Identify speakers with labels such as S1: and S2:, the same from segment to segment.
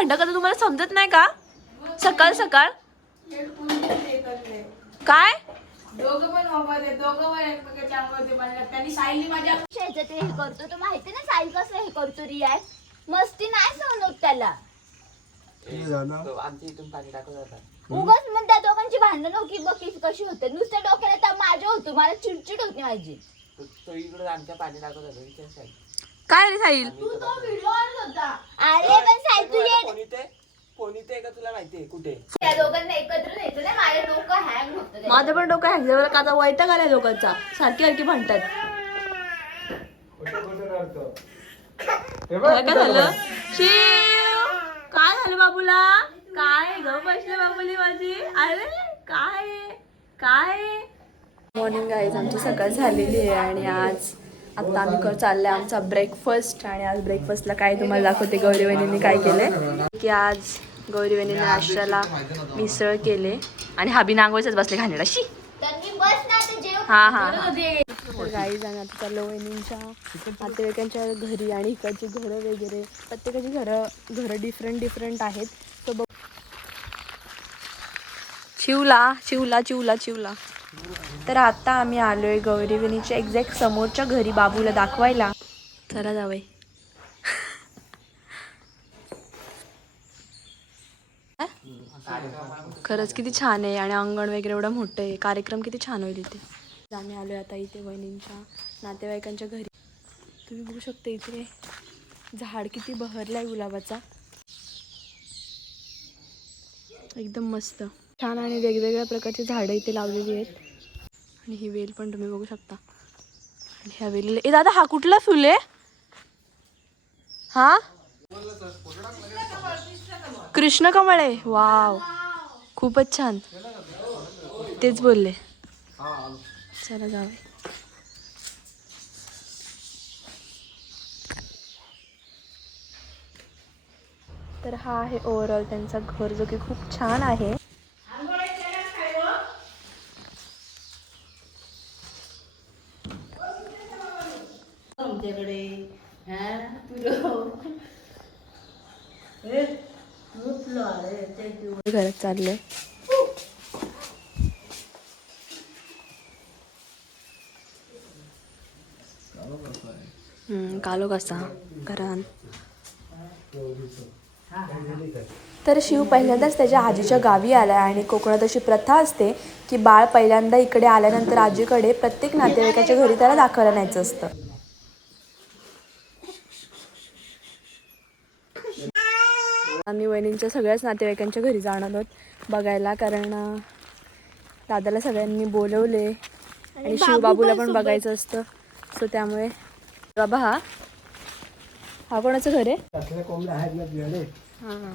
S1: भांडण करता तुम्हाला समजत नाही का? सकाळ सकाळ. काय?
S2: ते हे करतो तो माहिती ना साईल कसं हे करतो मस्ती नाही सहन होत त्याला.
S3: होता.
S2: उगाच मग त्या दोघांची भांडण हो की बघ की कशी होते. नुसत्या डोक्याला तर माझ्या होतो मला चिडचिड होती माझी.
S3: तो- इकडे आमच्या पाणी टाकत होता.
S1: काय रे
S3: बसलो.
S2: अरे पण साईल तू ये
S3: कोणी ते कोणी ते का तुला माहितीये कुठे?
S2: त्या दोघांना एकत्र न्यायचं नाही माझं डोकं हँग होतं
S1: माझं पण डोकं हॅक झालं का आता वैताग आलाय लोकांचा? सारखी सारखी भांडतात. काय काय झालं? शिव! काय झालं बाबूला? काय? ग बसले बाबुली माझी? अरे काय? काय? मॉर्निंग गाईज आमची सकाळ झालेली आहे आणि आज आता आम्ही कर चाललंय आमचा ब्रेकफास्ट आणि आज ब्रेकफास्टला काय तुम्हाला दाखवते? गौरी वहिनींनी काय केलंय? की आज गौरी वहिनीने नाश्त्याला मिसळ केले आणि हाबी नांगोळीच बसले घाणेला शी!
S2: हां हां बस आता
S1: हा हा चाललो वहिनींच्या नातेवाईकांच्या घरी आणि इकडची घरं वगैरे. प्रत्येकाची घरं घरं डिफरंट डिफरंट आहेत. तो बघ. चिवला चिवला चिवला चिवला. तर आता आम्ही आलो गौरी वहिनीच्या एक्झॅक्ट समोरच्या घरी बाबूला दाखवायला. चला जावय खरंच किती छान आहे आणि अंगण वगैरे एवढं मोठं आहे. कार्यक्रम किती छान होईल इथे. आम्ही आलो आता इथे वहिनींच्या नातेवाईकांच्या घरी. तुम्ही बघू शकता इथे झाड किती बहरलाय गुलाबाचा. एकदम मस्त. छान आणि वेगवेगळ्या प्रकारची झाडं इथे लावलेली आहेत. आणि ही वेल पण तुम्ही बघू शकता. आणि ह्या वेलीला ए दादा हा कुठला फुल आहे? हा? कृष्ण कमळ आहे. वाव. खूपच छान. तेच बोलले. चला जावे तर हा आहे ओव्हरऑल त्यांचा घर जो की खूप छान आहे
S4: आमच्याकडे हा तुझं हे मुतलो अरे ते
S1: चाललंय. हम्म, कालो कसा? घरात तर शिव पहिल्यांदाच त्याच्या आजीच्या गावी आला आणि कोकणात अशी प्रथा असते की बाळ पहिल्यांदा इकडे आल्यानंतर आजीकडे प्रत्येक नातेवाईकाच्या घरी त्याला दाखवायला न्यायचं असतं. आम्ही वहिनींच्या सगळ्याच नातेवाईकांच्या घरी जाणार आहोत बघायला कारण दादाला सगळ्यांनी बोलवले आणि शिवबाबूला पण बघायचं असतं. सो त्यामुळे बाबा हा? हा कोणाचं घर आहे? हां.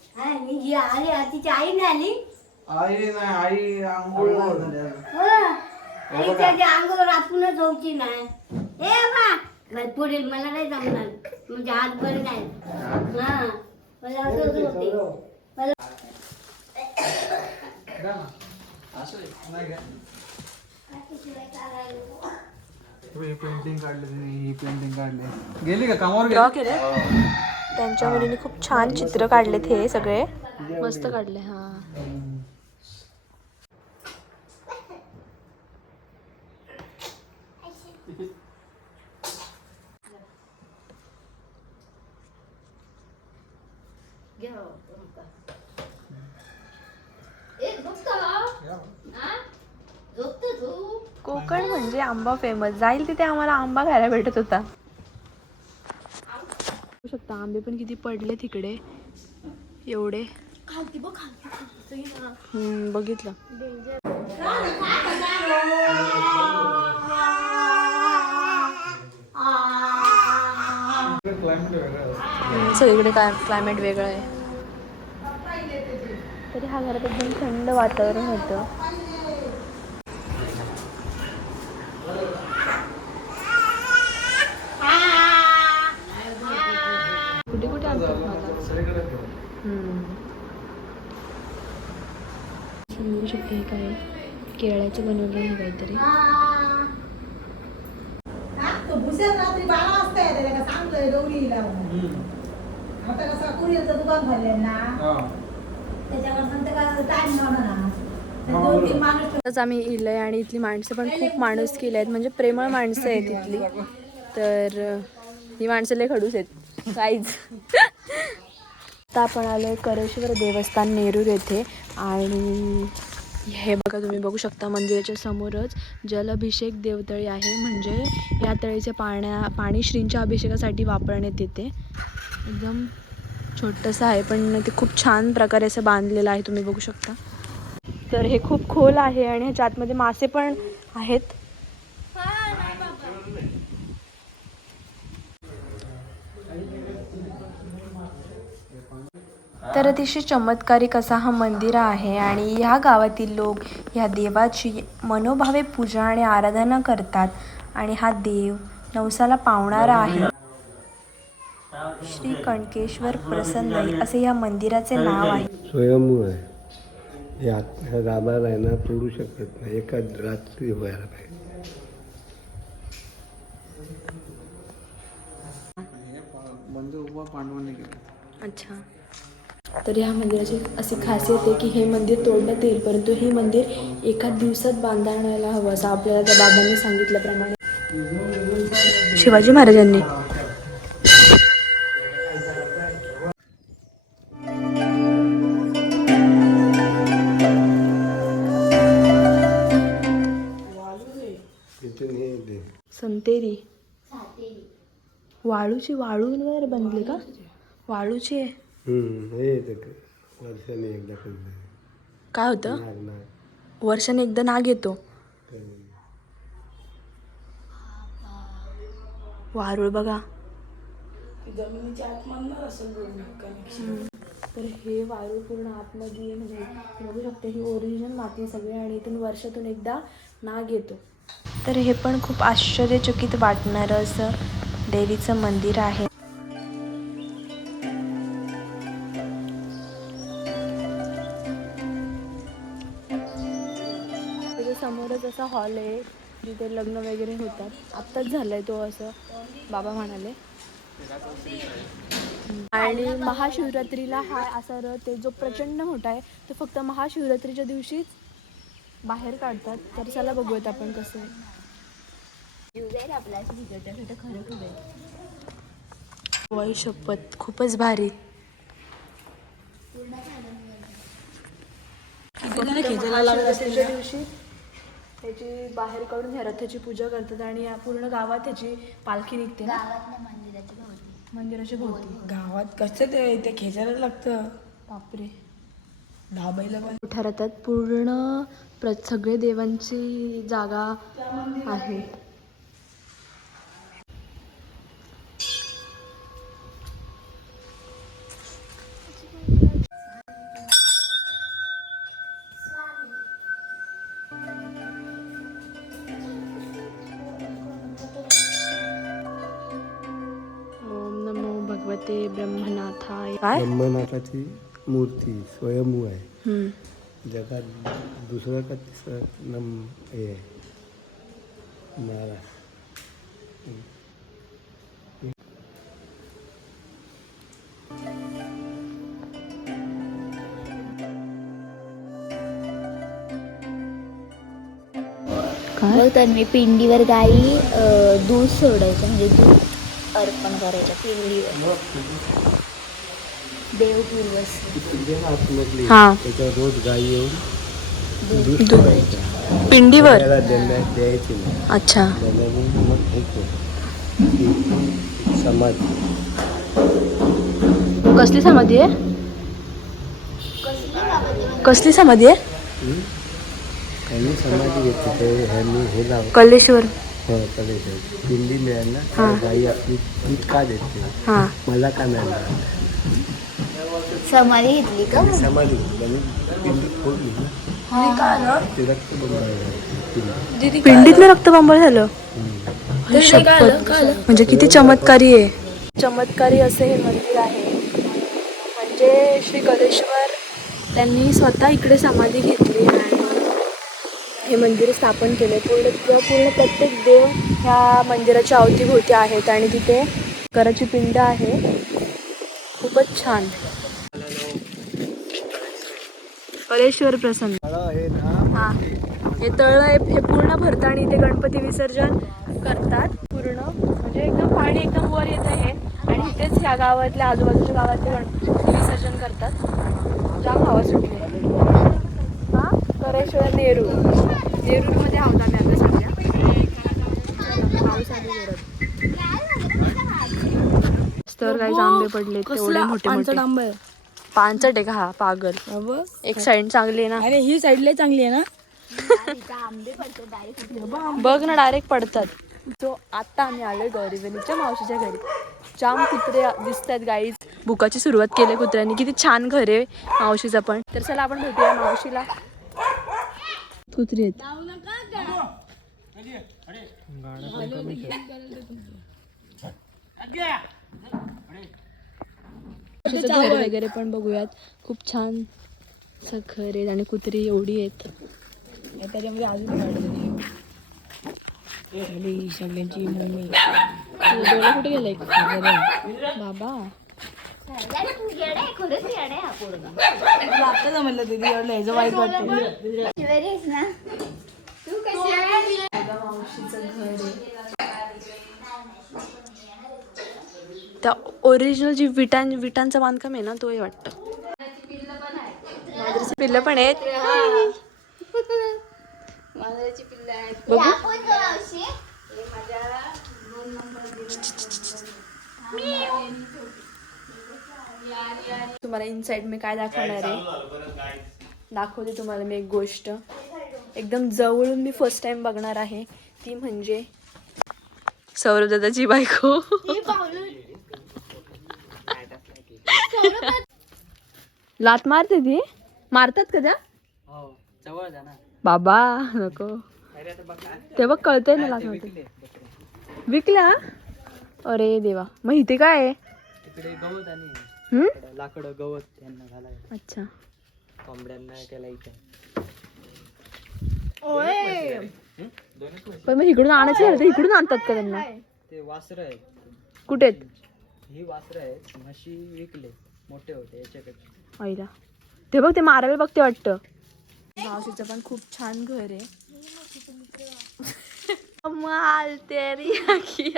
S3: हा,
S4: मी जी आली तिची आई नाही आली?
S5: आई नाही आई आंघोळ
S4: हा. आई त्याच्या अंगावर आपणच होऊची नाही. ए बा. पुढील मला नाही जमणार. म्हणजे हात बरे नाही. हा. मला असंच होते मला
S5: पेंटिंग काढले ही पेंटिंग काढले. गेली का? कामावर
S1: केले त्यांच्या मुलीने खूप छान चित्र काढलेत हे सगळे. मस्त काढले हा. कोकण म्हणजे आंबा फेमस जाईल तिथे आम्हाला आंबा खायला भेटत होता. शकता. आंबे पण किती पडले तिकडे. एवढे. बघितलं. सगळीकडे काय क्लायमेट वेगळं आहे. तरी हा घरात एकदम थंड वातावरण होतं कुठे कुठे आणतात मला
S5: सगळीकडे फिरू.
S1: हे काय केळ्याचं बनवलं आहे काहीतरी.
S6: तो भुसेल रात्री बारा वाजता येते त्याला सांगतोय गौरीला आता कसं कुरिअरचं दुकान भरले ना. त्याच्यावर नंतर काय टाइम नव्हता ना तर दोन तीन माणूस
S1: आताच आम्ही इलय आणि इथली माणसं पण खूप माणूस केली आहेत. म्हणजे प्रेमळ माणसं आहेत इथली. तर ही माणसं लय खडूस आहेत. काहीच आता आपण आलो करेश्वर देवस्थान नेरूर येथे. आणि हे बघा तुम्ही बघू शकता मंदिराच्या समोरच जलाभिषेक देवतळी आहे. म्हणजे या तळीचे पाण्या पाणी श्रींच्या अभिषेकासाठी वापरण्यात येते. एकदम छोटंसं आहे पण ते खूप छान प्रकारे असं बांधलेलं आहे तुम्ही बघू शकता. तर हे खूप खोल आहे आणि ह्याच्या आतमध्ये मासे पण आहेत. तर अतिशय चमत्कारिक असा हा मंदिर आहे आणि ह्या गावातील लोक ह्या देवाची मनोभावे पूजा आणि आराधना करतात. आणि हा देव नवसाला पावणारा आहे. श्री कणकेश्वर प्रसन्न असे या मंदिराचे नाव आहे.
S7: स्वयंभू आहे. हे आहे ना तोडू शकत नाही. एका रात्री व्हायला पाहिजे.
S1: अच्छा. तर ह्या मंदिराची अशी खासियत आहे की हे मंदिर तोडण्यात येईल परंतु हे मंदिर एका दिवसात बांधायला हवं असं आपल्याला त्या बाबांनी सांगितल्याप्रमाणे. शिवाजी महाराजांनी. संतेरी. वाळूची वाळूवर बनली का? वाळूची आहे.
S7: हे येतं वर्षाने एकदा
S1: काय होतं?
S7: नाग नाग.
S1: वर्षाने एकदा नाग येतो. वारुळ बघा. हम्म. तर हे वारुळ पूर्ण आतमध्ये म्हणजे तुम्ही बघू शकता ही ओरिजिनल माती आहे सगळी आणि इथून वर्षातून एकदा नाग येतो. तर हे पण खूप आश्चर्यचकित वाटणारं असं देवीचं मंदिर आहे. असा हॉल आहे जिथे लग्न वगैरे होतात. आत्ताच झालंय तो असं बाबा म्हणाले. आणि महाशिवरात्रीला हा असा रथ आहे जो प्रचंड मोठा आहे तो फक्त महाशिवरात्रीच्या दिवशीच बाहेर काढतात. तर चला बघूयात आपण कसं आहे. शपथ खूपच भारी. दिवशी त्याची बाहेर काढून ह्या रथाची पूजा करतात आणि या पूर्ण गावात त्याची पालखी निघते ना? मंदिराच्या भोवती.
S6: गावात कसं ते ते खेचायला लागतं?
S1: बापरे.
S6: धाबायला पण.
S1: मोठ्या रथात पूर्ण प्र सगळे देवांची जागा आहे. ब्रह्मनाथाय. काय?
S7: ब्रह्मनाथाची मूर्ती स्वयंभू आहे.
S1: हम्म.
S7: जगात दुसरं का तिसरं नम हे आहे? महाराज
S2: मग तर मी पिंडीवर गाई अं, दूध सोडायचं म्हणजे दूध अर्पण करायचं पिंडीवर
S7: पिंडीला आतमधली
S1: हा.
S7: रोज गाई येऊन.
S1: पिंडीवर? अच्छा.
S7: हे
S1: कसली समाधी आहे? कसली समाधी आहे?
S7: त्यांनी हे हो चालेल. दिल्ली मिळाल ना बाई आपली दूध का देते?
S1: हा.
S7: मला का नाही मिळालं?
S2: समाधी घेतली का?
S7: त्यांनी समाधी. घेतली आणि दिल्ली फोडली ना? ते रक्त बंद
S1: पिंडीतलं रक्त बंबळ झालं? शपथ. म्हणजे किती चमत्कारी आहे. चमत्कारी असे हे मंदिर आहे. म्हणजे श्री कलेश्वर त्यांनी स्वतः इकडे समाधी घेतली. हे मंदिर स्थापन केले. पूर्ण पूर्ण प्रत्येक देव ह्या मंदिराच्या अवतीभोवती आहेत आणि तिथे कराची पिंड आहे. खूपच छान. कलेश्वर प्रसन्न.
S7: हे.
S1: हा. तळं आहे हे पूर्ण भरतं आणि इथे गणपती विसर्जन करतात. पूर्ण. म्हणजे एकदम पाणी एकदम वर येत आहे. आणि इथेच ह्या गावातल्या आजूबाजूच्या गावातले गणपती विसर्जन करतात. जाम हवा सुटली. हा? करेश्वर नेहरू. नेरूरमध्ये आहोत आम्ही आता सध्या. पाऊस आहे जोरात. तर काही आंबे पडले तेवढे मोठे मोठे. आहे का हा पागल. एक साईड चांगली आहे ना.
S6: अरे ही साईडला चांगली आहे ना.
S1: बघ ना डायरेक्ट पडतात. जो आता आम्ही आलोय गौरीवणीच्या मावशीच्या घरी. जाम कुत्रे दिसत आहेत गाईज बुकाची सुरुवात केली कुत्र्यांनी. किती छान घर आहे मावशीचं पण. तर चला आपण भेटूया मावशीला. कुत्री आहेत. घर वगैरे पण बघूयात. खूप छान असं घर आहे आणि कुत्री एवढी आहेत.
S6: त्याच्यामध्ये अजून सगळ्यांची मम्मी.
S1: कुठे गेलाय? बाबा.
S6: आता म्हणलं दीदी एवढं ह्याचं वाईट वाटतं
S2: ना
S1: त्या ओरिजिनल जी विटां विटांचं बांधकाम आहे ना तो हे वाटतं पिल्लं पण आहेत. बघू. तुम्हाला इनसाइड मी काय दाखवणार आहे? दाखवते तुम्हाला मी एक गोष्ट. एकदम जवळून मी फर्स्ट टाइम बघणार आहे. ती म्हणजे सौरभ दादाची बायको लात मारते ती. मारतात का त्या?
S3: हो
S1: बाबा नको. ते बघ कळतंय ना लात मारते. विकल्या? अरे देवा. मग इथे काय आहे?
S3: लाकडं गवत त्यांना घालायला
S1: अच्छा.
S3: कोंबड्यांना त्याला इथे.
S1: पण मग इकडून आणायचं झालं तर इकडून आणतात का त्यांना?
S3: ते वासरं आहेत.
S1: कुठे आहेत?
S3: ही वासरं आहेत. म्हशी विकले. मोठे होते याच्यापेक्षा
S1: आईला. ते बघ ते मारावे बघते वाटतं. मावशीचं पण खूप छान घर आहे. माल तेरी आखी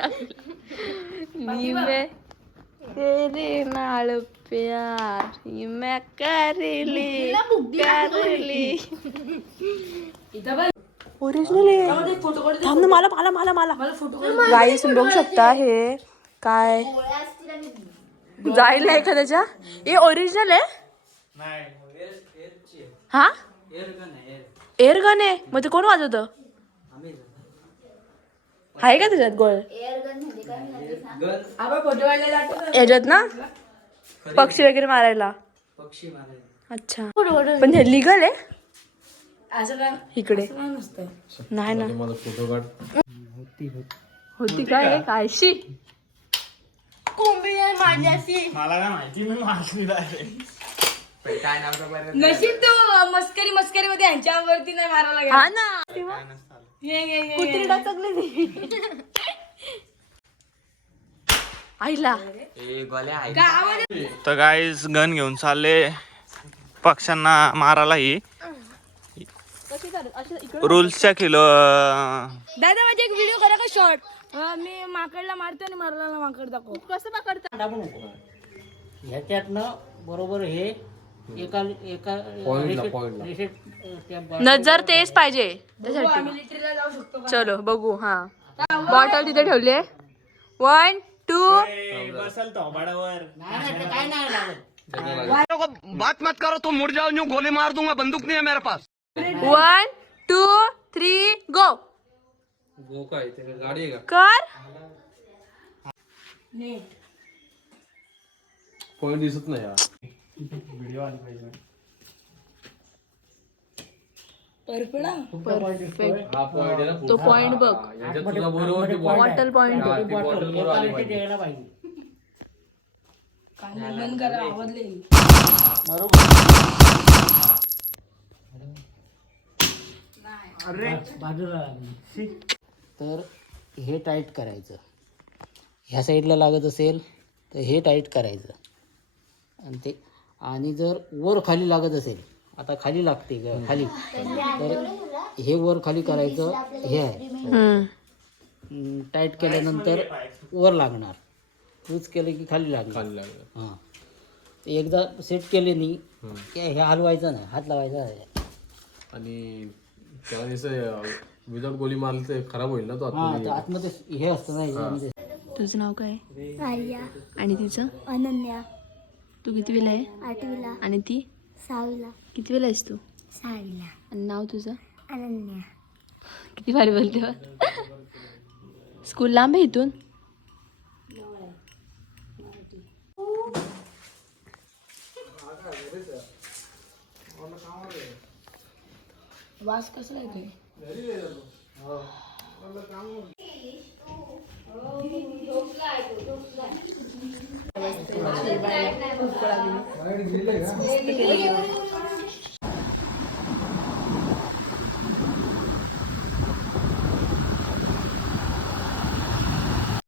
S1: तेरे नाल प्यार मैं करेली करेली ओरिजिनल आहे थांब ना मला मला मला मला। गाईस बघू शकता हे। काय? जाईल एखाद्याच्या। हे? ओरिजिनल आहे. हा? एअर गन आहे? मग ते कोण वाजवत? आहे का त्याच्यात गोळ? याच्यात ना? पक्षी वगैरे मारायला.
S3: पक्षी मारायला.
S1: अच्छा. पण हे लिगल आहे?
S6: असं काय
S1: इकडे.
S6: नसतं.
S1: नाही ना.
S3: होती होती.
S1: होती काय हे? काय शी?
S3: काय नाव का बरं?
S6: नशीब तो मस्करी मस्करी मध्ये ह्यांच्यावरती नाही मारायला गेला.
S1: हा ना.
S6: ये, ये, ये.
S1: कुत्री ती. आईला.
S5: तर गाईज गन घेऊन चालले. पक्ष्यांना मारायला ही. रुल्सच्या किलो
S6: दादा माझे एक व्हिडिओ करा का शॉर्ट मी माकडला मारतो आणि मारला माकड दाखव.
S1: कसं
S8: नको. ह्याच्यातनं बरोबर हे एका एका
S1: नजर तेच पाहिजे त्यासाठी.
S6: मिलिटरीला जाऊ शकतो
S1: चलो बघू हा. बॉटल तिथे ठेवली आहे. वन टू
S8: नाही, नाही, ते काय नाही लागत.
S1: One two three go
S5: go काय ते गाडी
S1: कर.
S5: का पॉईंट दिसत नाही हा व्हिडिओ आली पाहिजे.
S1: परफेक्ट
S5: हा पॉईंट आहे ना
S1: तो पॉइंट बघ.
S5: याच्यात तुला बरोबर ती point.
S1: बॉटल पॉइंट
S5: हा, ती bottle बरोबर आली
S8: एका
S5: पाहिजे.
S8: यायला पाहिजे. बाजूला लागली. तर हे टाईट करायचं. ह्या साईडला लागत असेल तर हे टाईट करायचं. आणि ते आणि जर वर खाली लागत असेल आता खाली लागते ग खाली. तर हे वर खाली करायचं हे आहे.
S1: हम्म.
S8: टाईट केल्यानंतर वर लागणार. लूज केलं की खाली लागणार.
S5: खाली लागलं
S8: हां. एकदा सेट केले नी की हे हलवायचं नाही हात लावायचा नाही
S5: आणि त्याला विदाउट गोली मारली तर खराब होईल ना तो
S8: हां
S5: आतमध्ये.
S8: आतमध्ये हे असतं ना
S1: तुझं नाव काय?
S2: आर्या.
S1: आणि तिचं?
S2: अनन्या.
S1: तू कितवीला आहे?
S2: आठवीला.
S1: आणि ती?
S2: सहावीला.
S1: कितवीला आहेस तू?
S2: सहावीला.
S1: आणि नाव तुझं?
S2: अनन्या.
S1: किती भारी बोलते बा. स्कूल लांब आहे इथून? वास कसला येतोय खूप